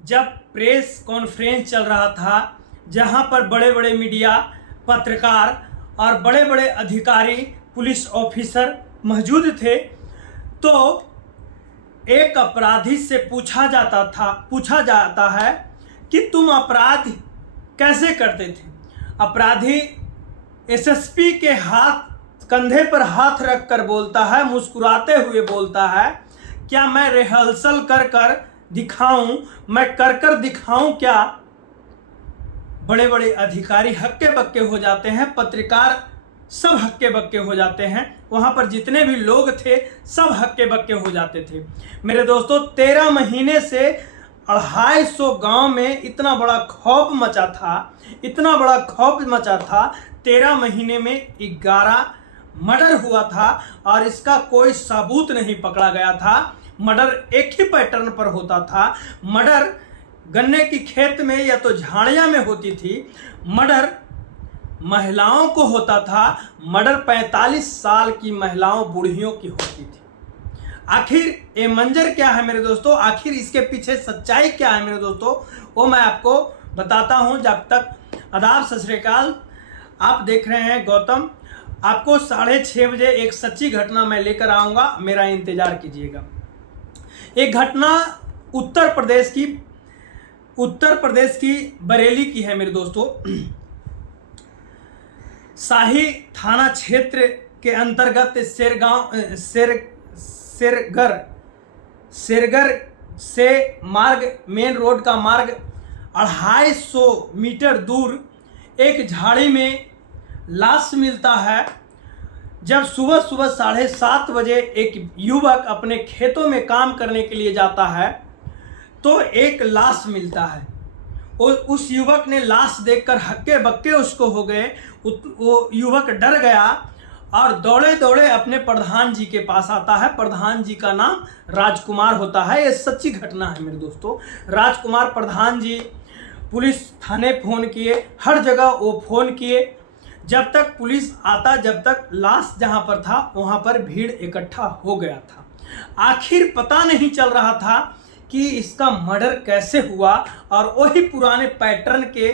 जब press conference चल रहा था, जहां पर बड़े बड़े मीडिया, पत्रकार और बड़े बड़े अधिकारी, पुलिस ऑफिसर मौजूद थे, तो एक अपराधी से पूछा जाता है कि तुम अपराध कैसे करते थे। अपराधी एसएसपी के कंधे पर हाथ रखकर बोलता है, मुस्कुराते हुए बोलता है, क्या मैं रिहर्सल कर दिखाऊं, मैं कर दिखाऊं क्या। बड़े बड़े अधिकारी हक्के बक्के हो जाते हैं, पत्रकार सब हक्के बक्के हो जाते हैं, वहां पर जितने भी लोग थे सब हक्के बक्के हो जाते थे। मेरे दोस्तों, 13 महीने से 250 गांव में इतना बड़ा खौफ मचा था। 13 महीने में 11 मर्डर हुआ था और इसका कोई सबूत नहीं पकड़ा गया था। मर्डर एक ही पैटर्न पर होता था। मर्डर गन्ने की खेत में या तो झाड़ियां में होती थी। मर्डर महिलाओं को होता था। मर्डर 45 साल की महिलाओं, बूढ़ियों की होती थी। आखिर ये मंजर क्या है मेरे दोस्तों, आखिर इसके पीछे सच्चाई क्या है मेरे दोस्तों, वो मैं आपको बताता हूं। जब तक आदाब, सत श्री अकाल। आप देख रहे हैं गौतम। आपको 6:30 बजे एक सच्ची घटना मैं लेकर आऊंगा, मेरा इंतजार कीजिएगा। एक घटना उत्तर प्रदेश की बरेली की है मेरे दोस्तों। शाही थाना क्षेत्र के अंतर्गत शेरगर से मेन रोड का मार्ग 250 मीटर दूर एक झाड़ी में लाश मिलता है। जब सुबह 7:30 बजे एक युवक अपने खेतों में काम करने के लिए जाता है तो एक लाश मिलता है। उस युवक ने लाश देखकर हक्के बक्के उसको हो गए। वो युवक डर गया और दौड़े दौड़े अपने प्रधान जी के पास आता है। प्रधान जी का नाम राजकुमार होता है। ये सच्ची घटना है मेरे दोस्तों। राजकुमार प्रधान जी पुलिस थाने फ़ोन किए, हर जगह वो फ़ोन किए। जब तक पुलिस आता, जब तक लाश जहाँ पर था वहाँ पर भीड़ इकट्ठा हो गया था। आखिर पता नहीं चल रहा था कि इसका मर्डर कैसे हुआ। और वही पुराने पैटर्न के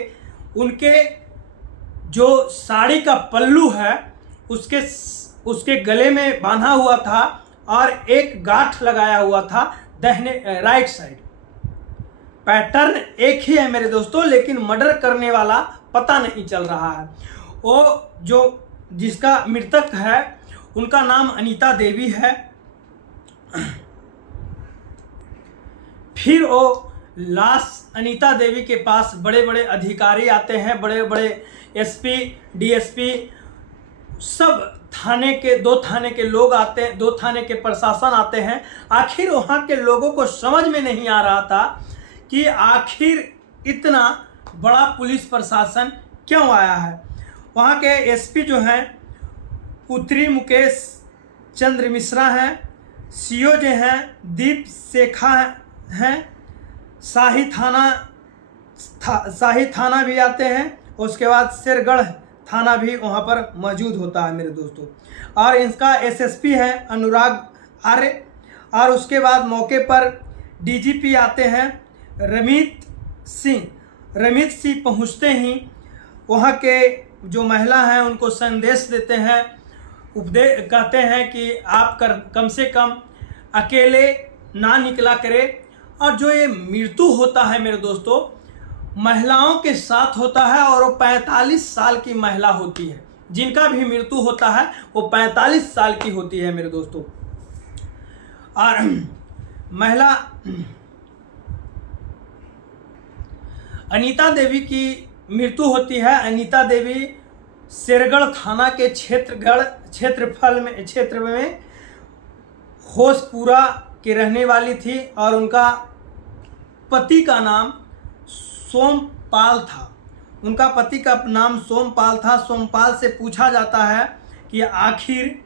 उनके जो साड़ी का पल्लू है उसके गले में बांधा हुआ था और एक गांठ लगाया हुआ था राइट साइड। पैटर्न एक ही है मेरे दोस्तों, लेकिन मर्डर करने वाला पता नहीं चल रहा है। वो जिसका मृतक है उनका नाम अनीता देवी है। फिर वो लाश अनीता देवी के पास बड़े बड़े अधिकारी आते हैं, बड़े बड़े एसपी, डीएसपी, सब दो थाने के लोग आते हैं, 2 थाने के प्रशासन आते हैं। आखिर वहाँ के लोगों को समझ में नहीं आ रहा था कि आखिर इतना बड़ा पुलिस प्रशासन क्यों आया है। वहाँ के एसपी जो हैं उत्तरी मुकेश चंद्र मिश्रा हैं, सीओ जो हैं दीप शेखा हैं, शाही थाना भी आते हैं। उसके बाद शेरगढ़ थाना भी वहाँ पर मौजूद होता है मेरे दोस्तों। और इसका एसएसपी है अनुराग आर्य। और उसके बाद मौके पर डीजीपी आते हैं रमित सिंह पहुँचते ही वहाँ के जो महिला हैं उनको संदेश देते हैं, कहते हैं कि आप कम से कम अकेले ना निकला करें। और जो ये मृत्यु होता है मेरे दोस्तों, महिलाओं के साथ होता है और वो 45 साल की महिला होती है। जिनका भी मृत्यु होता है वो 45 साल की होती है मेरे दोस्तों। और महिला अनीता देवी की मृत्यु होती है। अनीता देवी शेरगढ़ थाना के क्षेत्र में होशपुरा की रहने वाली थी और उनका पति का नाम सोमपाल था। उनका पति का नाम सोमपाल था। सोमपाल से पूछा जाता है कि आखिर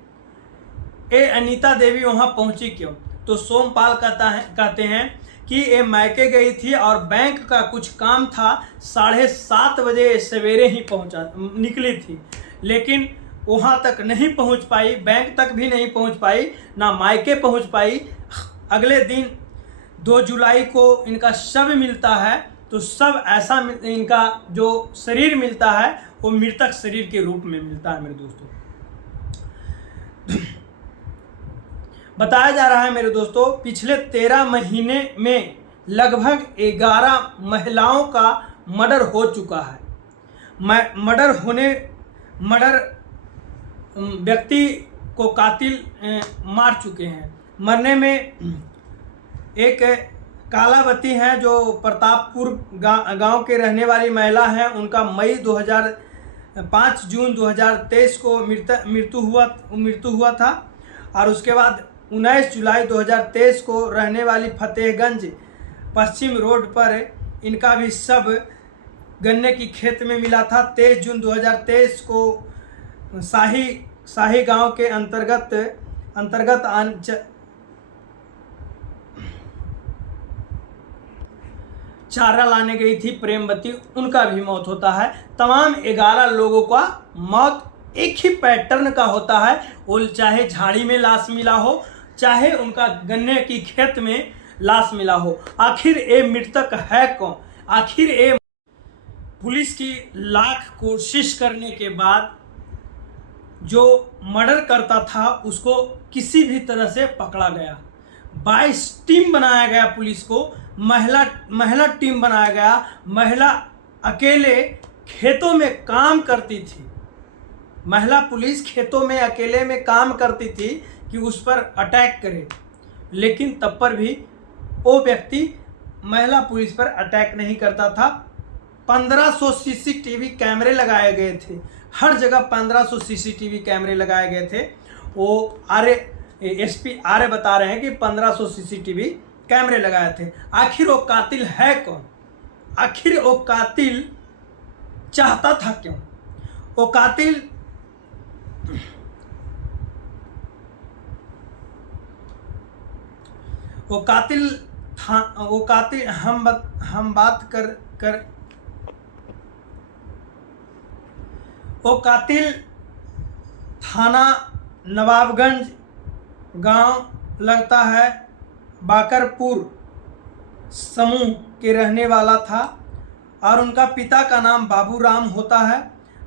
ये अनीता देवी वहाँ पहुँची क्यों। तो सोमपाल कहते हैं कि ये मायके गई थी और बैंक का कुछ काम था। 7:30 बजे सवेरे ही निकली थी, लेकिन वहाँ तक नहीं पहुँच पाई, बैंक तक भी नहीं पहुँच पाई, ना मायके पहुँच पाई। अगले दिन 2 जुलाई को इनका शव मिलता है, तो शव ऐसा इनका जो शरीर मिलता है वो मृतक शरीर के रूप में मिलता है मेरे दोस्तों। बताया जा रहा है मेरे दोस्तों, पिछले 13 महीने में लगभग 11 महिलाओं का मर्डर हो चुका है। मर्डर व्यक्ति को कातिल मार चुके हैं। मरने में एक कालावती हैं जो प्रतापपुर गांव के रहने वाली महिला हैं। उनका 5 जून 2023 को मृत्यु हुआ था। और उसके बाद 19 जुलाई 2023 को रहने वाली फतेहगंज पश्चिम रोड पर इनका भी शव गन्ने की खेत में मिला था। 23 जून 2023 को शाही गांव के अंतर्गत चारा लाने गई थी प्रेमवती, उनका भी मौत होता है। तमाम 11 लोगों का मौत एक ही पैटर्न का होता है। वो चाहे झाड़ी में लाश मिला हो, चाहे उनका गन्ने की खेत में लाश मिला हो। आखिर ये मृतक है कौन? आखिर ये पुलिस की लाख कोशिश करने के बाद जो मर्डर करता था उसको किसी भी तरह से पकड़ा गया। 22 टीम बनाया गया पुलिस को, महिला टीम बनाया गया। महिला अकेले खेतों में काम करती थी। महिला पुलिस खेतों में अकेले में काम करती थी कि उस पर अटैक करे, लेकिन तब पर भी वो व्यक्ति महिला पुलिस पर अटैक नहीं करता था। 1500 सीसीटीवी कैमरे लगाए गए थे, हर जगह 1500 सीसीटीवी कैमरे लगाए गए थे। वो एसपी आर्य बता रहे हैं कि 1500 सीसीटीवी कैमरे लगाए थे। आखिर वो कातिल है कौन? आखिर वो कातिल चाहता था क्यों? वो कातिल हम बात कर वो कातिल थाना नवाबगंज गांव लगता है बाकरपुर समूह के रहने वाला था और उनका पिता का नाम बाबूराम होता है।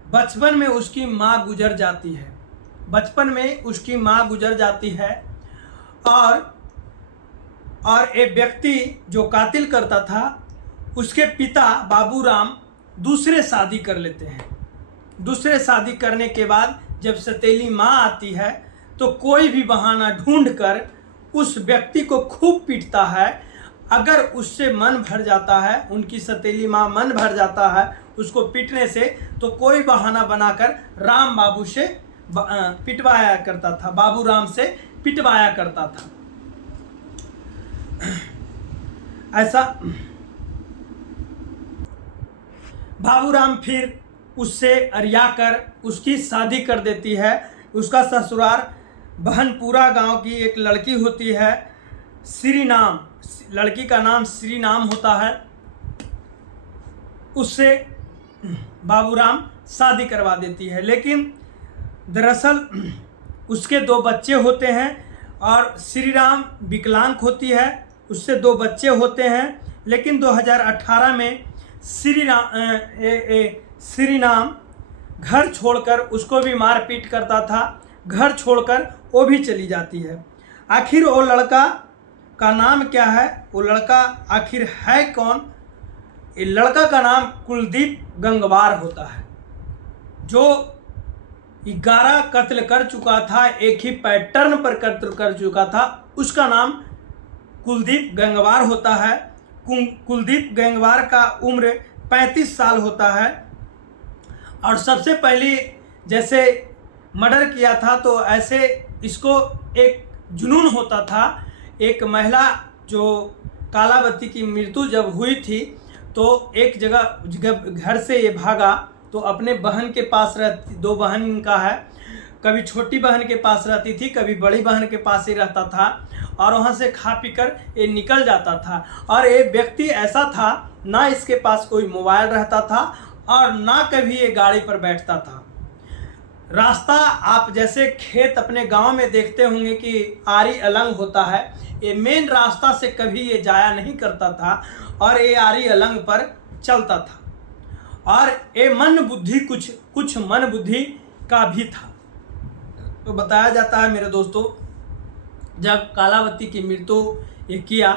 बचपन में उसकी मां गुजर जाती है और एक व्यक्ति जो कातिल करता था उसके पिता बाबूराम दूसरे शादी कर लेते हैं। दूसरे शादी करने के बाद जब सतीली माँ आती है तो कोई भी बहाना ढूंढकर उस व्यक्ति को खूब पीटता है। अगर उससे मन भर जाता है, उनकी सतीली माँ मन भर जाता है उसको पीटने से, तो कोई बहाना बनाकर राम बाबू से पिटवाया करता था, बाबूराम से पिटवाया करता था। ऐसा बाबूराम फिर उससे अरियाकर उसकी शादी कर देती है। उसका ससुराल बहनपुरा गांव की एक लड़की होती है, श्रीनाम, लड़की का नाम श्रीनाम होता है। उससे बाबूराम शादी करवा देती है, लेकिन दरअसल उसके 2 बच्चे होते हैं और श्रीराम विकलांग होती है। उससे 2 बच्चे होते हैं, लेकिन 2018 में श्रीनाम घर छोड़कर, उसको भी मारपीट करता था, घर छोड़कर वो भी चली जाती है। आखिर वो लड़का का नाम क्या है? वो लड़का आखिर है कौन? ये लड़का का नाम कुलदीप गंगवार होता है, जो 11 कत्ल कर चुका था, एक ही पैटर्न पर कत्ल कर चुका था। उसका नाम कुलदीप गंगवार होता है। कुलदीप गंगवार का उम्र 35 साल होता है और सबसे पहले जैसे मर्डर किया था तो ऐसे इसको एक जुनून होता था। एक महिला जो कालावती की मृत्यु जब हुई थी तो एक जगह घर से ये भागा तो अपने बहन के पास रहती, 2 बहन इनका है, कभी छोटी बहन के पास रहती थी, कभी बड़ी बहन के पास ही रहता था और वहाँ से खा पी कर ये निकल जाता था। और ये व्यक्ति ऐसा था, ना इसके पास कोई मोबाइल रहता था और ना कभी ये गाड़ी पर बैठता था। रास्ता आप जैसे खेत अपने गांव में देखते होंगे कि आरी अलंग होता है, ये मेन रास्ता से कभी ये जाया नहीं करता था और ये आरी अलंग पर चलता था और ये मन बुद्धि कुछ मन बुद्धि का भी था। तो बताया जाता है मेरे दोस्तों, जब कालावती की मृत्यु ये किया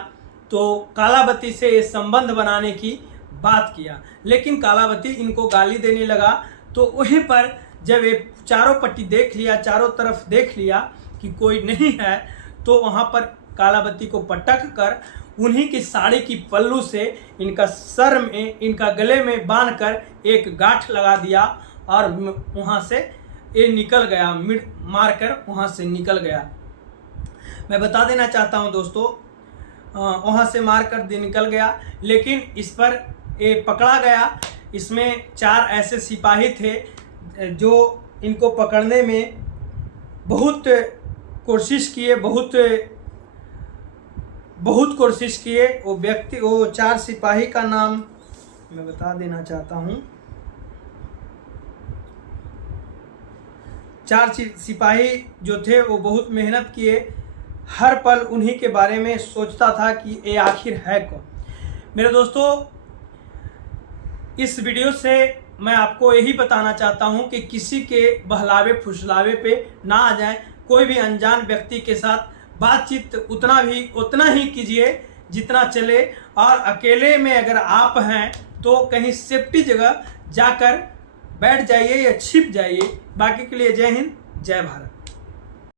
तो कालावती से ये संबंध बनाने की बात किया, लेकिन कालावती इनको गाली देने लगा। तो वहीं पर जब ये चारों पट्टी देख लिया, चारों तरफ देख लिया कि कोई नहीं है, तो वहाँ पर कालावती को पटक कर उन्हीं की साड़ी की पल्लू से इनका सर में, इनका गले में बांधकर एक गांठ लगा दिया और वहाँ से ये निकल गया, मारकर वहाँ से निकल गया। मैं बता देना चाहता हूँ दोस्तों, वहाँ से मारकर निकल गया, लेकिन इस पर ये पकड़ा गया। इसमें 4 ऐसे सिपाही थे जो इनको पकड़ने में बहुत कोशिश किए, बहुत कोशिश किए। वो 4 सिपाही का नाम मैं बता देना चाहता हूँ। 4 सिपाही जो थे वो बहुत मेहनत किए, हर पल उन्हीं के बारे में सोचता था कि ये आखिर है कौन। मेरे दोस्तों, इस वीडियो से मैं आपको यही बताना चाहता हूं कि किसी के बहलावे फुसलावे पे ना आ जाएं। कोई भी अनजान व्यक्ति के साथ बातचीत उतना ही कीजिए जितना चले, और अकेले में अगर आप हैं तो कहीं सेफ्टी जगह जाकर बैठ जाइए या छिप जाइए। बाकी के लिए जय हिंद, जय भारत।